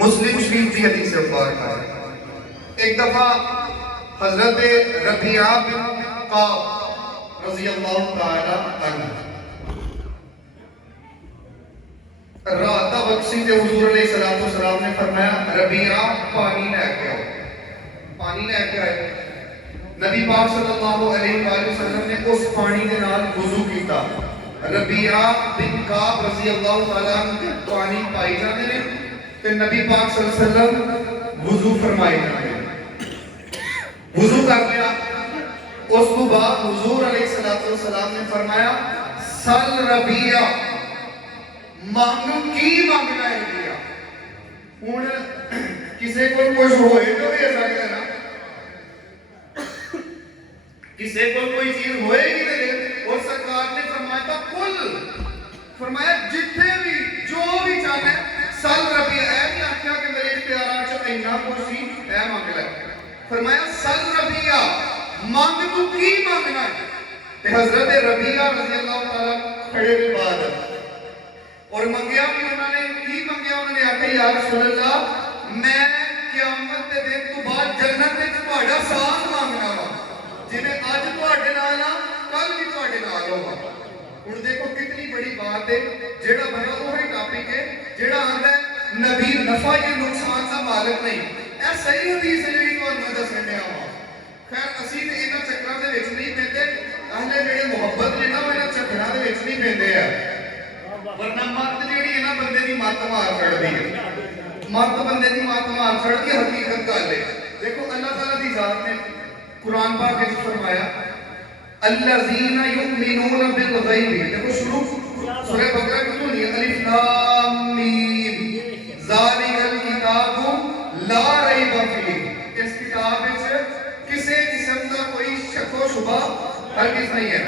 مسلم شریف کی حدیث مبارک ہے. ایک دفعہ حضرت ربیعہ بن کعب رضی اللہ تعالی عنہ رات دا وقت سی تے حضور علیہ السلام نے فرمایا ربیعہ پانی لے کے آؤ. پانی لے کے آئے. نبی پاک صلی اللہ علیہ وآلہ وسلم نے اس پانی کے نال وضو کیتا. ربیعہ بن کعب رضی اللہ تعالیٰ عنہ پانی پائی جاندے نے تے نبی پاک صلی اللہ علیہ وسلم وضو فرمائی جاندے نے. وضو کر لیا. اس کو بعد حضور علیہ السلام نے فرمایا سل ربیعہ مانگو کی مانگنا ہے ربیعہ. ہن کسے کو کچھ ہوئے تو بھی ایسا کہ نا کسے کو کوئی چیز ہوئے گی تو اور سرکار نے فرمایا تھا کل فرمایا جتنے بھی جو بھی چاہے سل ربیعہ ہے نہیں آکھیا کہ میرے اختیارات چ اینا کچھ سی اے مانگ لے. فرمایا سل ربیعہ مانگ تو کی مانگنا ہے. تے حضرت ربیعہ رضی اللہ تعالیٰ کھڑے کے بعد اور منگیا بھی انہوں نے کی منگیا. انہوں نے آکھا یا رسول اللہ میں قیامت کے دن تو بعد جنت وچ تہاڈا ساتھ مانگنا وا جویں اج تہاڈے نال کل بھی تہاڈے نال ہوگا. ہن دیکھو کتنی بڑی بات ہے. جیڑا بڑا وہی ٹاپک ہے جیڑا آندا ہے نبی نفع یا نقصان دا مالک نہیں. اے صحیح حدیث ہے جڑی تانوں دسن دیا وا. خیر اسی تے انہاں چکراں دے وچ نہیں پیندے. اہل جڑے محبت نے نا انہاں چکراں دے وچ نہیں پیندے آ. ورنہ مت جیڑی ہے نا بندے دی مت مار چھڑدی ہے. مت بندے دی مت مار چھڑدی ہے. حقیقت گل ہے. دیکھو اللہ تعالیٰ دی ذات نے قرآن پاک میں فرمایا الذین یؤمنون بالغیب. دیکھو شروع سورہ بقرہ کی تو نہیں الف لام میم ذالک الکتاب لا ریب فیہ. اس کتاب وچ کسی قسم کا کوئی شک و شبہ ہرگز نہیں ہے.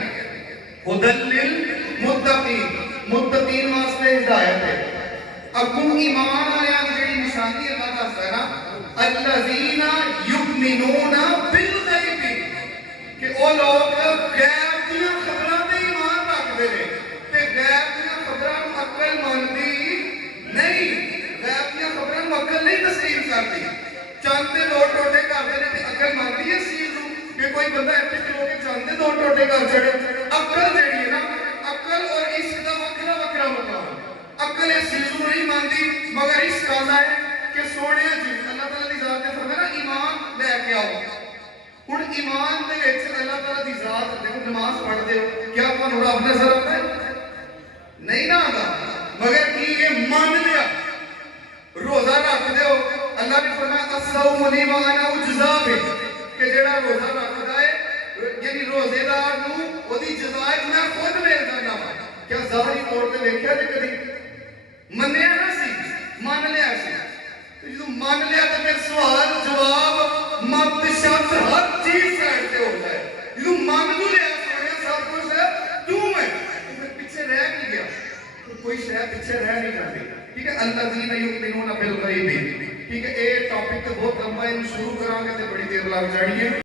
ھدی للمتقین متقین واسطے ہدایت ہے. اگوں ایمان والےاں دی جڑی نشانی اللہ دسدا ہے نا الذین یؤمنون بالغیب کہ او لوگ غیب دیاں خبراں تے ایمان رکھدے نے تے غیب دیاں خبراں نوں عقل مانتی نہیں. غیب دیاں خبراں نوں عقل نہیں تسلیم کرتی. چند دے دو ٹوٹے کردے نے تے عقل مانتی ہے اس چیز نوں کہ کوئی بندہ اتنے کھلو کے چند دے دو ٹوٹے کر چھڑے. عقل جیڑی ہے نا عقل اور عشق دا وکھرا وکھرا مقام. عقل اس چیز نوں نہیں مانتی مگر عشق آندا ہے کہ سونیا جی اللہ تعالیٰ دی ذات نے فرمایا ایمان لے کے آؤ. ہن ایمان دے وچ اللہ تعالیٰ دی ذات دیکھو نماز پڑھدے ہو کیا تانوں رب نظر آندا ہے نہیں نہ آندا مگر کی یہ مان لیا. روزہ رکھدے ہو اللہ نے فرمایا الصوم لی وانا اجزا بہ کہ جڑا روزہ رکھدا ہے یعنی روزے دار نوں اودی جزا میں خود مل جاندا وا. کیا ظاہری طور تے ویکھیا جے کدی منیا نہ سی مان لیا سی. جو مان لیا تو پھر سوال جواب مت شبد ہر چیز سائڈ پہ ہوتا ہے. جو مان تو لیا سویا سب کچھ ہے تو میں پھر پیچھے رہ نہیں گیا. کوئی شے پیچھے رہ نہیں جاتی. ٹھیک ہے الذین یؤمنون بالغیب. ٹھیک ہے اے ٹاپک تو بہت لمبا ہے شروع کران گے تے بڑی دیر لگ جانی ہے.